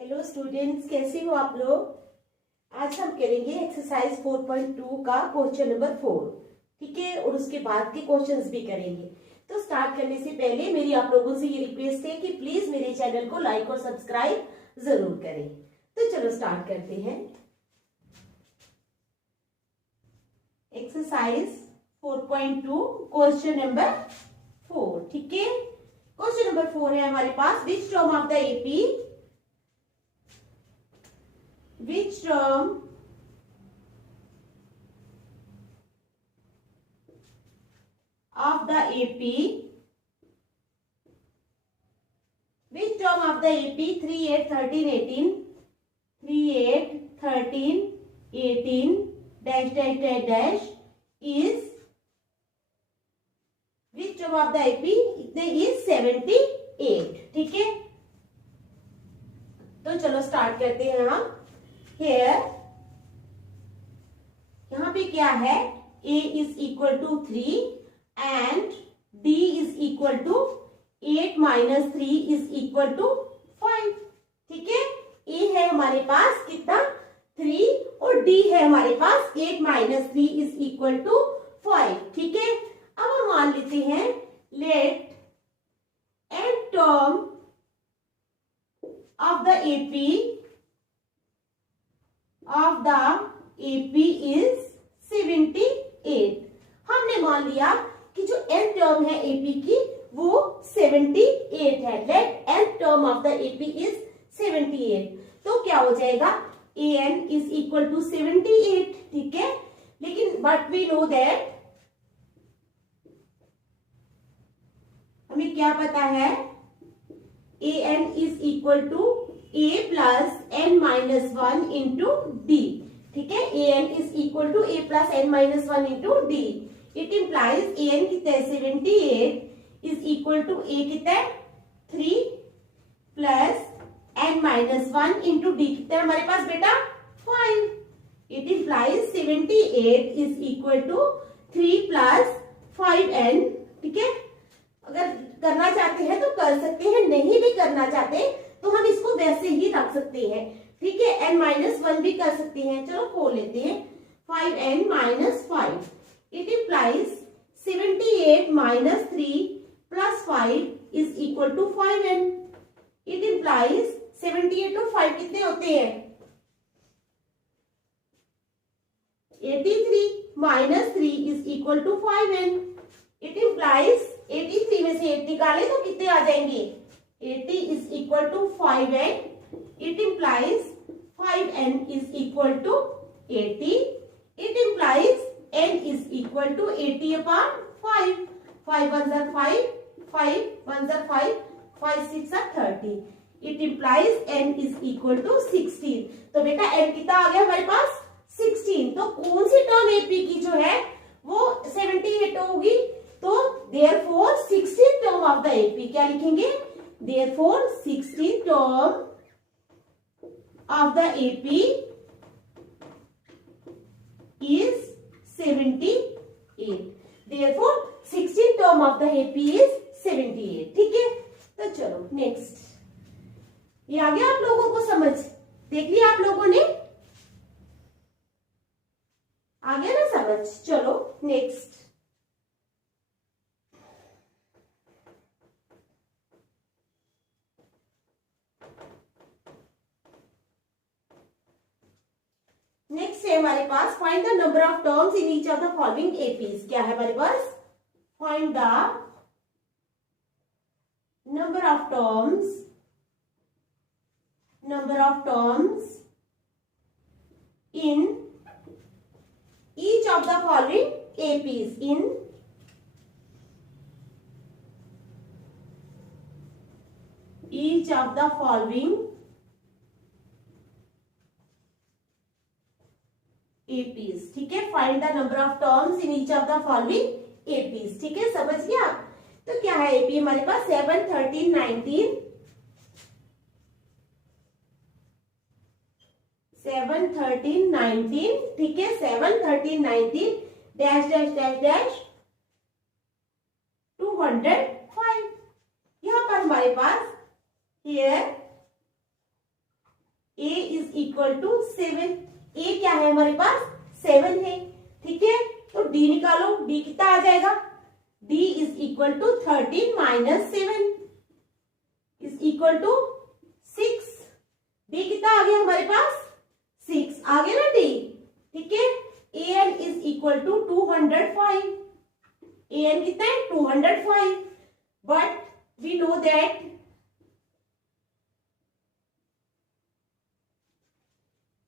Hello students, कैसे हो आप लोग। आज हम करेंगे एक्सरसाइज 4.2 का क्वेश्चन नंबर 4। ठीक है, और उसके बाद के क्वेश्चंस भी करेंगे। तो स्टार्ट करने से पहले मेरी आप लोगों से ये रिक्वेस्ट है कि प्लीज मेरे चैनल को लाइक और सब्सक्राइब जरूर करें। तो चलो स्टार्ट करते हैं। Exercise 4.2 question number 4। ठीक है, क्वेश्चन नंबर 4 है हमारे पास, which term of the AP which term of the AP 3, 8, 13, 18 3, 8, 13, 18 dash dash dash dash is which term of the AP इतने is 78। ठीक है, तो चलो स्टार्ट करते हैं हम। Here यहाँ पे क्या है, a is equal to 3 and d is equal to 8 minus 3 is equal to 5। ठीक है, a है हमारे पास कितना 3 और d है हमारे पास 8 minus 3 is equal to 5। ठीक है, अब हम मान लेते हैं let n term of the AP is 78। हमने मान लिया कि जो n टर्म है AP की वो 78 है। Let n term of the AP is 78। तो क्या हो जाएगा, an इज इक्वल टू 78। ठीक है, लेकिन बट वी नो दैट हमें क्या पता है, an is equal to a plus n minus 1 into d. ठीक है, an is equal to a plus n minus 1 into D. It implies an कितना है 78 इज इक्वल टू a कितना है 3 plus n minus 1 into D कितना है हमारे पास बेटा 5। It implies 78 is equal to 3 plus 5n। ठीक है, अगर करना चाहते हैं तो कर सकते हैं, नहीं भी करना चाहते तो हम इसको वैसे ही रख सकते हैं। ठीक है, n माइनस 1 भी कर सकते हैं। चलो खोल लेते हैं 5n minus 5। It implies 78 minus 3 plus 5 is equal to 5n। It implies 78 और 5 कितने होते हैं 83 minus 3 is equal to 5n। It implies 83 में से 8 निकाले तो कितने आ जाएंगे 80 is equal to 5n। It implies 5n is equal to 80। It implies n is equal to 80 upon 5। 5 1s are 5, 5 1s are 5, 5 6 are 30। It implies n is equal to 16। तो बेटा n कितना आ गया हमारे पास 16। तो कौन सी टर्म AP की जो है वो 78 होगी, तो therefore 16 term of the AP क्या लिखेंगे, therefore 16 term of the AP is 78। therefore 16 term of the AP is 78। ठीक है, तो चलो नेक्स्ट। ये आ गया आप लोगों को समझ, देख लिया आप लोगों ने, आ गया ना समझ। चलो नेक्स्ट। नेक्स्ट है हमारे पास, find the number of terms in each of the following APs. क्या है हमारे पास, find the number of terms in each of the following APs. In each of the following APs। ठीक है, find the number of terms in each of the following APs। ठीक है, समझ गया। तो क्या है AP हमारे पास 7 13 19 7 13 19। ठीक है, 7 13 19 डैश डैश डैश डैश 205। यहां पर हमारे पास here इज इक्वल टू 7। ए क्या है हमारे पास 7 है, ठीक है। तो डी निकालो, डी कितना आ जाएगा, d is equal to 13 minus 7 is equal to 6। D कितना आ गया हमारे पास 6 आ गया ना डी, ठीक है। A N is equal to 205। A N कितना है 205, but we know that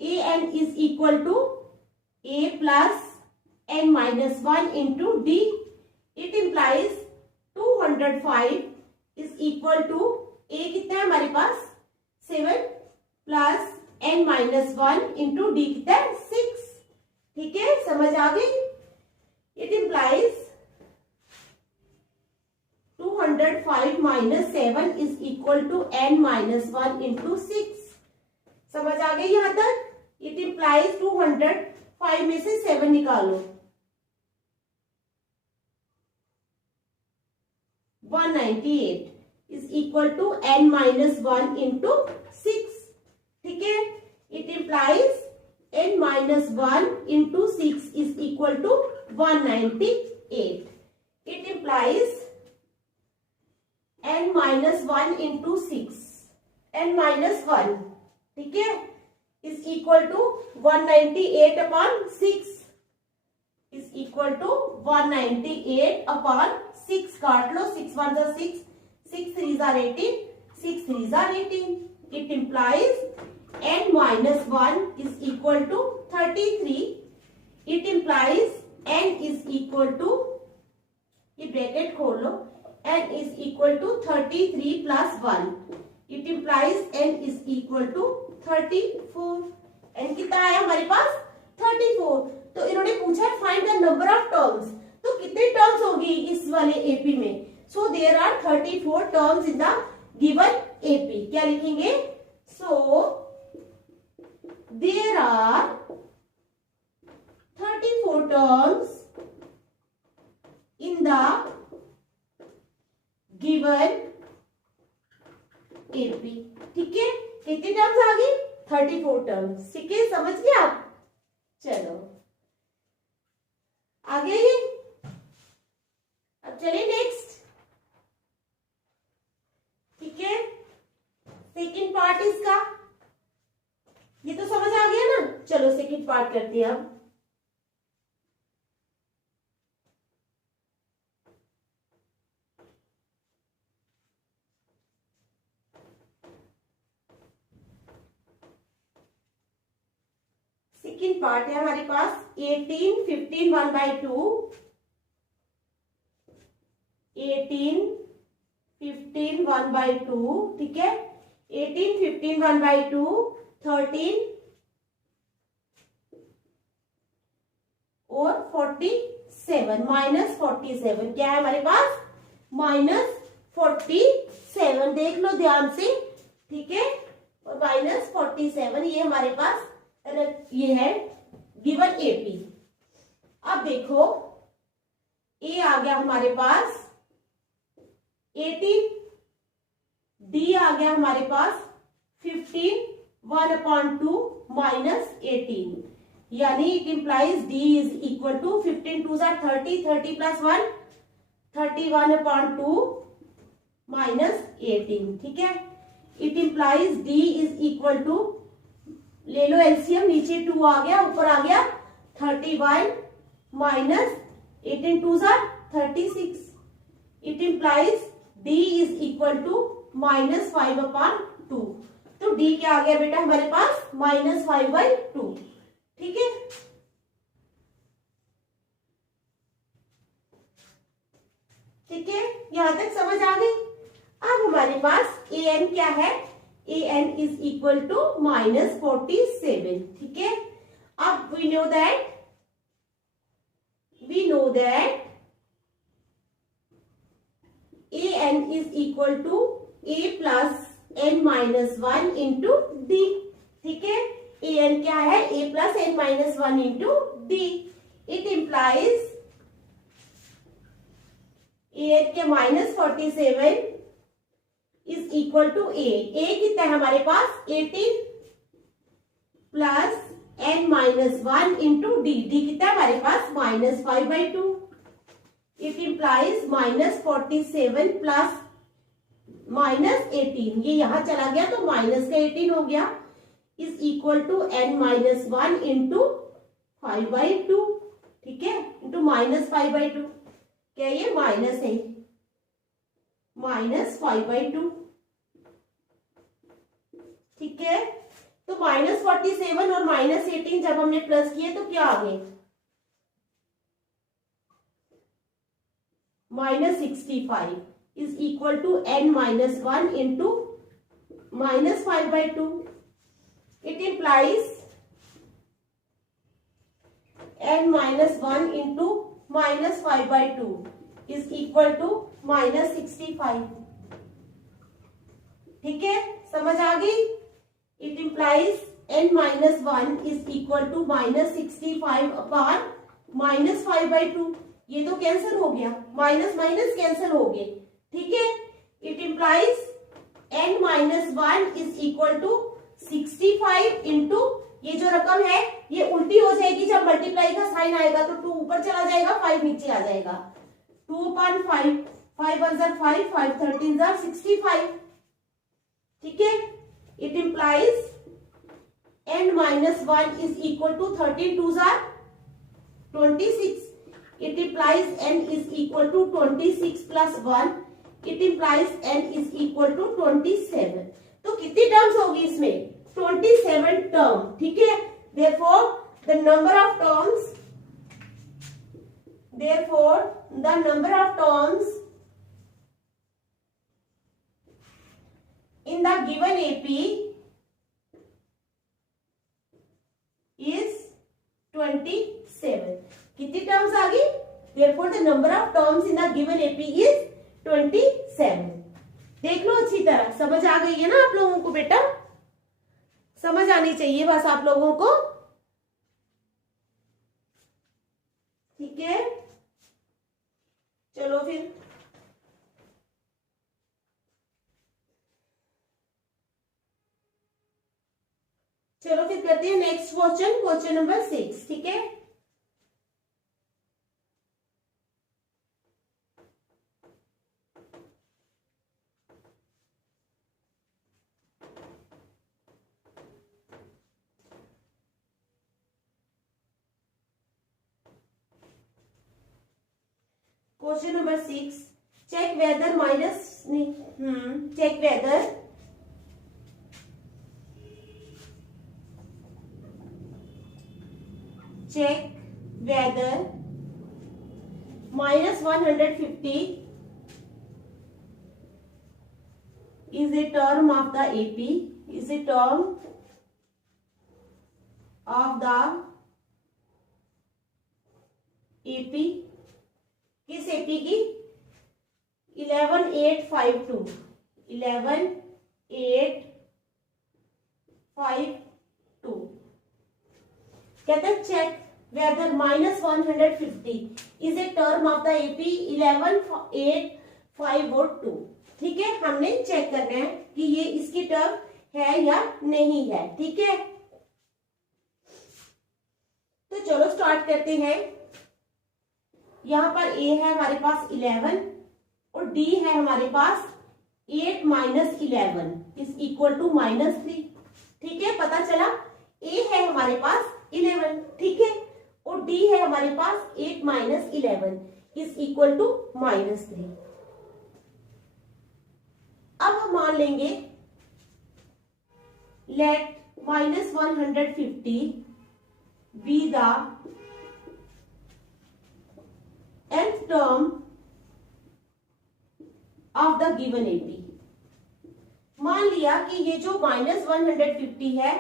A N is equal to A plus N minus 1 into D. It implies 205 is equal to ए कितना है हमारे पास 7 plus N minus 1 into D कितना है 6, ठीक है। समझ आ गई। It implies 205 minus 7 is equal to N minus 1 into 6। समझ आ गई यहां तक। इट इम्प्लाइज 205 में से 7 निकालो, 198 is equal to N minus 1 into 6, ठीक है। It implies n minus 1 into 6 is equal to 198। It implies n minus 1 into 6, n minus 1, ठीक है, is equal to 198 upon 6 is equal to 198 upon 6। काट लो, 6 1 जा 6, 6 3 जा 18, 6 3 जा 18। It implies n minus 1 is equal to 33. It implies n is equal to, ये bracket खोल लो, n is equal to 33 plus 1. It implies n is equal to 34. n कितना आया हमारे पास 34। तो इन्होंने पूछा है find the number of terms, तो कितने टर्म्स होगी इस वाले एपी में। So there are 34 terms in the given AP. क्या लिखेंगे, सो there are 34 terms in the given AP, ठीक है। कितने टर्म्स आ गए 34 टर्म्स, ठीक है। समझ गए आप। चलो आगे ये, अब चलिए नेक्स्ट, ठीक है। सेकेंड पार्ट इसका, ये तो समझ आ गया ना। चलो सेकंड पार्ट करते हैं अब। सेकंड पार्ट है हमारे पास 18 15 1/2, 18 15 1/2, ठीक है। 18 15 1/2, 13 और 47 माइनस 47। क्या है हमारे पास माइनस 47, देख लो ध्यान से, ठीक है। और माइनस 47 ये हमारे पास ये है गिवन एपी। अब देखो ए आ गया हमारे पास 18, डी आ गया हमारे पास 15, 1/2 माइनस 18, यानी it implies d is equal to 15 2 30, 30 plus 1 31/2 minus 18, ठीक है। It implies d is equal to, ले लो एलसीएम, नीचे 2 आ गया, ऊपर आ गया 31 minus 18 2 36। It implies d is equal to -5/2। तो डी क्या आ गया बेटा हमारे पास -5/2, ठीक है। ठीक है, यहां तक समझ आ गई। अब हमारे पास ए एन क्या है, A N is equal to -47, ठीक है। अब we know that A N is equal to A plus n minus 1 into d, ठीक है। ए एन क्या है, a plus n minus 1 into D. It implies a n के -47 इज इक्वल टू ए कितना है हमारे पास 18, plus n minus 1 into D. D कितना है हमारे पास -5/2। इट इम्प्लाइज -47 प्लस -18, ये यहां चला गया तो माइनस का 18 हो गया, is equal to n minus 1 into 5/2। ठीक है, इंटू -5/2, क्या ये माइनस है, -5/2। ठीक है, तो -47 और -18 जब हमने प्लस किए तो क्या आ गए, -65 is equal to n minus 1 into -5/2। It implies n minus 1 into -5/2 is equal to -65। ठीक है, समझ आ गई। It implies n minus 1 is equal to -65 upon -5/2। ये तो कैंसिल हो गया, माइनस माइनस कैंसिल हो गए। ठीक है, it implies n minus 1 is equal to 65 into, ये जो रकम है ये उल्टी हो जाएगी, जब मल्टीप्लाई का साइन आएगा तो 2 ऊपर चला जाएगा, 5 नीचे आ जाएगा। 2/5, 5 1 5, 5 13 65। ठीक है, it implies n minus 1 is equal to 13 2 26। It implies n is equal to 26 plus 1. It implies n is equal to 27. तो कितनी टर्म्स होगी इसमें, 27 टर्म। ठीक है, therefore the number of terms in the given AP is 27। कितनी terms आ गई, therefore the number of terms in the given AP is 27। देख लो अच्छी तरह, समझ आ गई है ना आप लोगों को, बेटा समझ आनी चाहिए बस आप लोगों को। ठीक है, चलो फिर करते हैं नेक्स्ट क्वेश्चन, क्वेश्चन नंबर 6। ठीक है, question number 6, check whether -150 is a term of the AP, किस एपी की, 11852 कहते हैं check whether -150 is a term of the AP 11852। ठीक है, हमने चेक करना है कि ये इसकी टर्म है या नहीं है। ठीक है, तो चलो स्टार्ट करते हैं। यहां पर a है हमारे पास 11 और d है हमारे पास 8 माइनस 11 इज इक्वल टू -3। ठीक है, पता चला a है हमारे पास 11, ठीक है, और d है हमारे पास 8 माइनस 11 इज इक्वल टू -3। अब हम मान लेंगे let -150 be the nth term of the given AP। मान लिया कि ये जो -150 है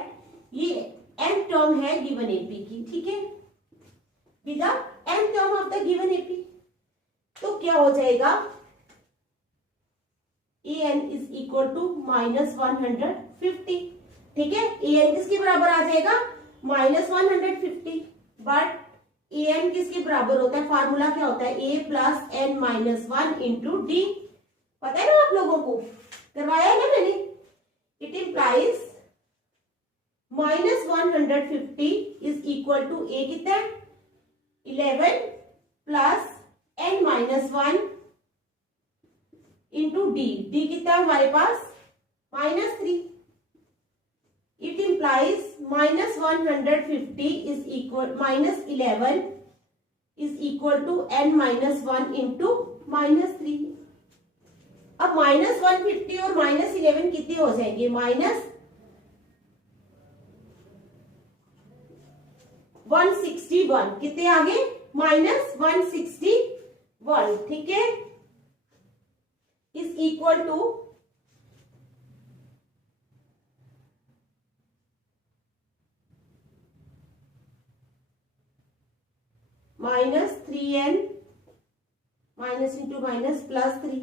ये nth टर्म है गिवन AP की। ठीक है, with the nth term of the given AP, तो क्या हो जाएगा, an इज इक्वल टू -150। ठीक है, an किसके बराबर आ जाएगा, -150, बट an किसके बराबर होता है, फार्मूला क्या होता है, a plus n minus 1 into D. पता है ना आप लोगों को, करवाया है ना मैंने। It implies minus 150 is equal to ए कितना है 11 plus n minus 1 into D. D कितना है हमारे पास -3। It implies minus 150 is equal -11 is equal to n minus 1 into -3। अब -150 और -11 कितने हो जाएंगे -161। कितने आगे -161, ठीक है, is equal to -3n minus into minus +3।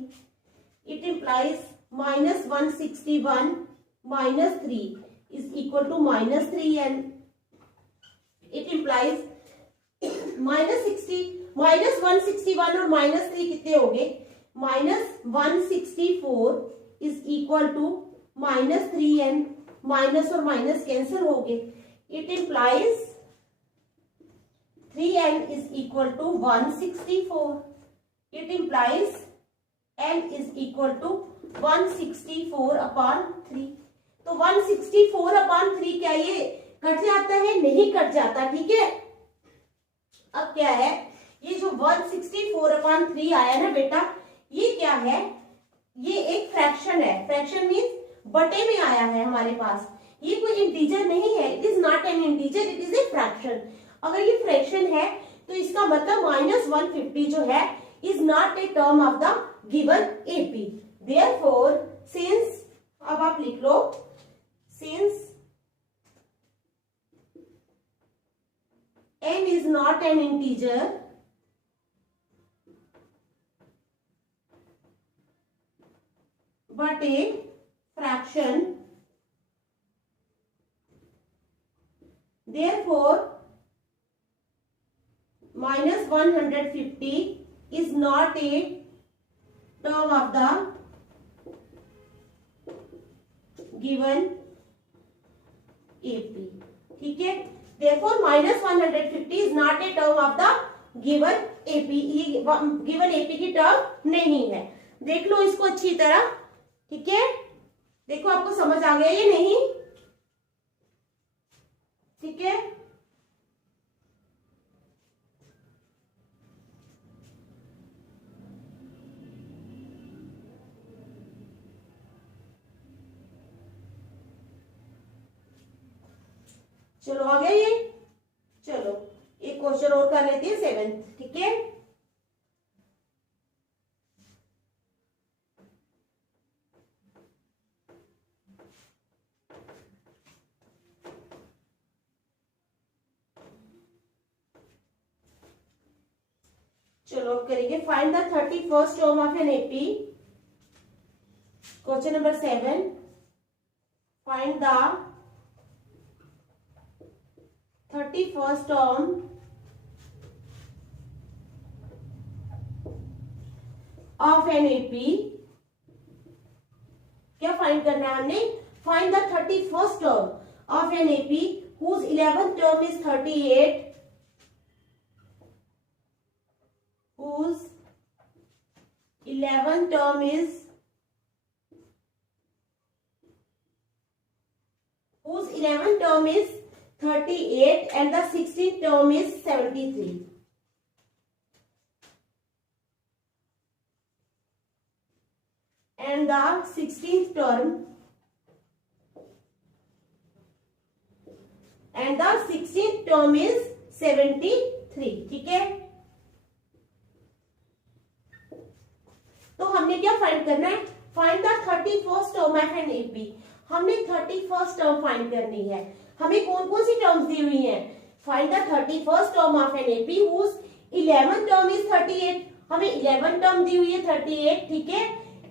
It implies -161 -3 is equal to -3n। It implies -161 और -3 कितने हो गए -164 is equal to -3n। Minus और माइनस कैंसिल हो गए। It implies 3n is equal to 164. It implies n is equal to 164 upon 3. तो 164 upon 3 क्या ये कट जाता है? नहीं कट जाता, ठीक है। अब क्या है, ये जो 164 upon 3 आया ना बेटा, ये क्या है? ये एक फ्रैक्शन है। फ्रैक्शन मीन्स बटे में आया है हमारे पास। ये कोई इंटीजर नहीं है। It is not an integer, it is a fraction. अगर ये फ्रैक्शन है तो इसका मतलब -150 जो है is not a term of the given AP. Therefore since, अब आप लिख लो, since n is not an integer but a fraction, therefore -150 is not a term of the given AP, ठीक है। therefore -150 is not a term of the given AP। ये given AP की term नहीं है। देख लो इसको अच्छी तरह, ठीक है। देखो आपको समझ आ गया ये नहीं, ठीक है। चलो आ गया ये। चलो एक क्वेश्चन और कर लेते हैं 7th, ठीक है। चलो अब करेंगे find the 31st term of an AP. Question number 7, find the 31st term of an AP। क्या फाइंड करना है हमने? Find the 31st term of an AP whose 11th term is 38, whose 11th term is 38 and the 16th term is 73। and the 16th term is 73, ठीक है। तो हमने क्या find करना है? Find the 31st term of an AP. हमने 31st term find करनी है। हमें कौन कौन सी टर्म्स दी हुई हैं? Find the 31st term of an AP whose 11th term is 38। हमें 11 टर्म दी हुई है 38, ठीक है।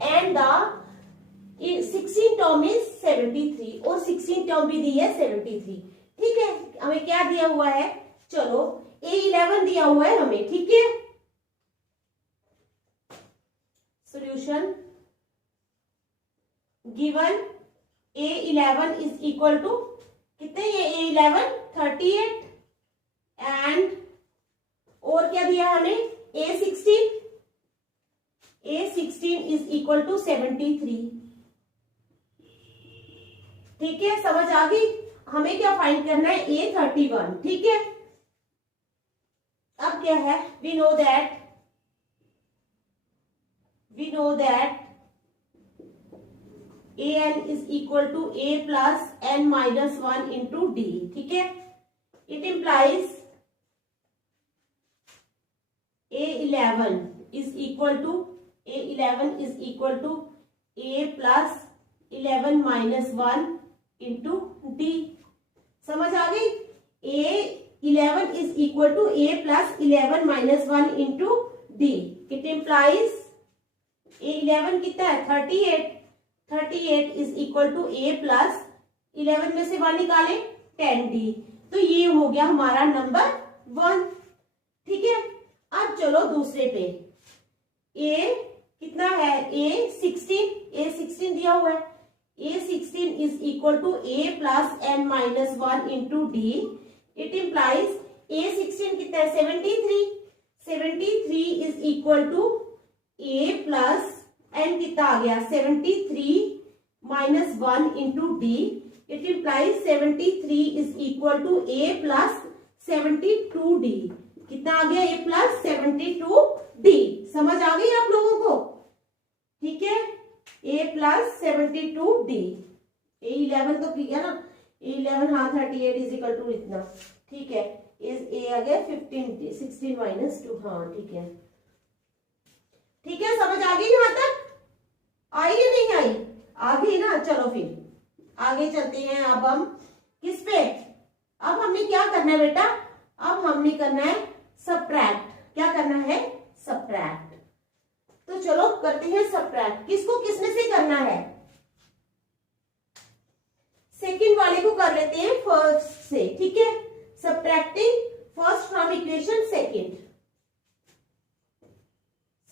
एंड द 16 टर्म इज 73 और 16 टर्म भी दी है 73, ठीक है। हमें क्या दिया हुआ है? चलो A11 दिया हुआ है हमें, ठीक है। Solution given A11 is equal to कितने, ये A11 38 एंड और क्या दिया हमें, A16 इज इक्वल टू 73। ठीक है, समझ आ गई। हमें क्या फाइंड करना है, A31। ठीक है, अब क्या है, we know that an is equal to a plus n minus 1 into d। ठीक है, it implies A11 is equal to a plus 11 minus 1 into d। समझ आ गई, A11 is equal to a plus 11 minus 1 into d। It implies A11 कितना है, 38 is equal to a plus 11 में से 1 निकाले 10d। तो ये हो गया हमारा नंबर 1। ठीक है, अब चलो दूसरे पे, a कितना है, A16 दिया हुआ है, A16 is equal to a plus n minus 1 into D. It implies A16 कितना है, 73 is equal to a plus n कितना आ गया, 73 minus 1 into D. It implies 73 is equal to a plus 72d। कितना आ गया, a प्लस 72d। समझ आ गई आप लोगों को। ठीक है, a प्लस 72d। A11 तो किया ना, A11 हाँ 38 इज इक्वल टू इतना। ठीक है, a आ गया 16 माइनस 2। हाँ ठीक है, ठीक है, समझ आ गई यहां तक, आई या नहीं आई, आ गई ना। चलो फिर आगे चलते हैं। अब हम किस पे, अब हमने क्या करना है बेटा, अब हमने करना है सबट्रैक्ट। क्या करना है, सबट्रैक्ट। तो चलो करते हैं सबट्रैक्ट। किसको किसमें से करना है, सेकंड वाले को कर लेते हैं फर्स्ट से। ठीक है, subtracting first from equation second.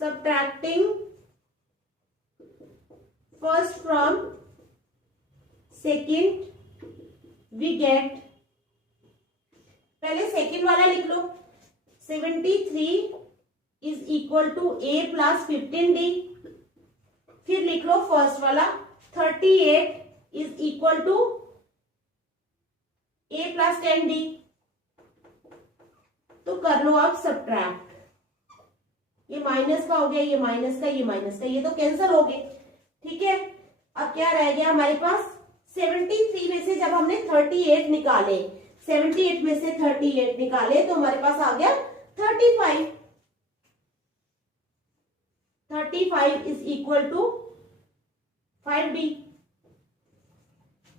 Subtracting first from second, we get, पहले सेकंड वाला लिख लो, 73 is equal to a plus 15d। फिर लिख लो फर्स्ट वाला, 38 is equal to a plus 10d। तो कर लो आप सबट्रैक्ट। ये माइनस का हो गया, ये माइनस का, ये माइनस का, ये तो कैंसिल हो गए। ठीक है, अब क्या रह गया हमारे पास, 73 में से जब हमने 38 निकाले, 78 में से 38 निकाले तो हमारे पास आ गया 35। 35 इज इक्वल टू 5d।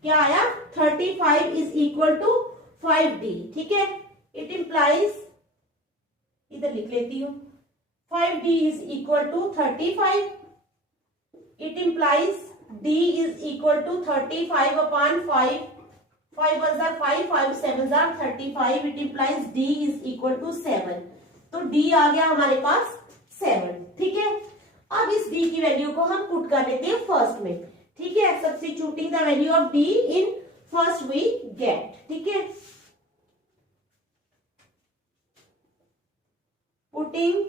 क्या आया, 35 इज इक्वल टू 5d। ठीक है, इट इंप्लाइज, इधर लिख लेती हूँ, 5d is equal to 35. It implies d is equal to 35 upon 5. 5 1s are 5, 5 7s are 35. It implies d is equal to 7. तो d आ गया हमारे पास 7। ठीक है, अब इस d की वैल्यू को हम पुट कर लेते हैं फर्स्ट में। ठीक है, substituting the value of d in first we get. ठीक है, putting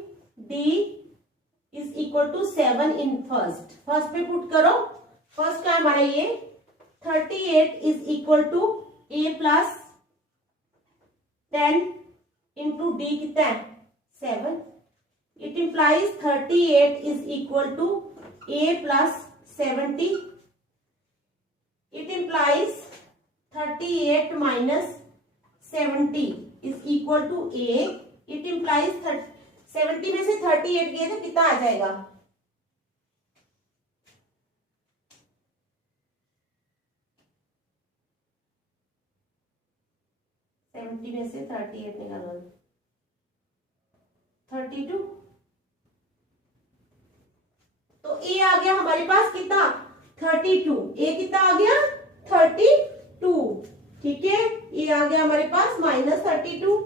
d is equal to 7 in first पे पुट करो। फर्स्ट का हमारा ये 38 is equal to a plus 10 into D कितना है, 7। It implies 38 is equal to a plus 70। It implies 38 minus 70 is equal to a। It implies 70 में से 38 गए तो कितना आ जाएगा, 70 में से 38 निकालो, 32। तो ए आ गया हमारे पास कितना, 32। ए कितना आ गया, 32। ठीक है, ये आ गया हमारे पास माइनस 32।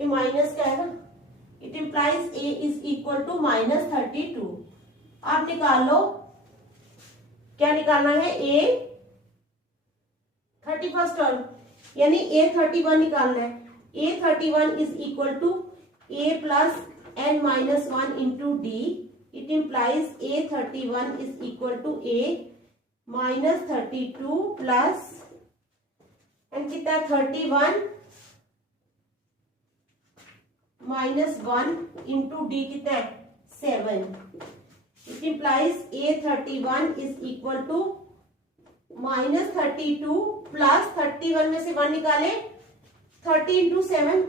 ये माइनस क्या है ना, it implies a is equal to minus 32। आप निकाल लो, क्या निकालना है, ए 31st टर्म। यानी A31 निकालना है। A31 is equal to A plus n minus 1 into D. It implies A31 is equal to A minus 32 plus and कितना 31 माइनस 1 इंटू डी कितना है 7। It implies A31 is equal to minus 32 plus 31 में से 1 निकाले 30 into 7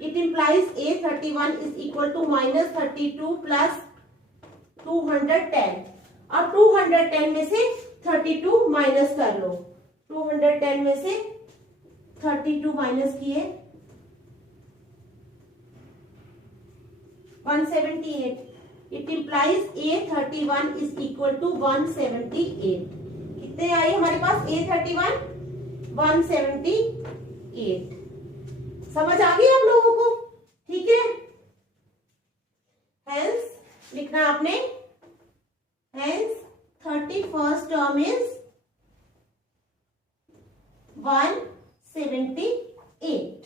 it implies A31 is equal to minus 32 plus 210। अब 210 में से 32 minus कर लो। 210 में से 32 माइनस किए 178। It implies A31 is equal to 178। कितने आई हमारे पास A31 178। समझ आ गई आप लोगों को? ठीक है। हेंस लिखना आपने, हेंस 31st टर्म इज 178।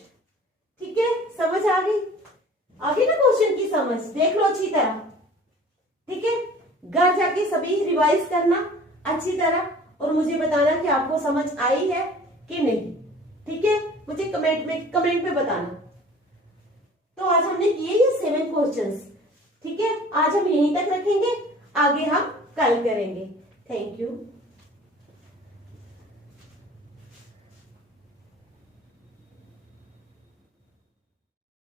ठीक है, समझ आ गई? आ गई ना क्वेश्चन की समझ? देख लो अच्छी तरह। ठीक है, घर जाके सभी रिवाइज करना अच्छी तरह और मुझे बताना कि आपको समझ आई है कि नहीं। ठीक है, मुझे कमेंट में बताना। तो आज हमने किए ये 7 क्वेश्चंस। ठीक है, आज हम यहीं तक रखेंगे, आगे हम कल करेंगे। Thank you.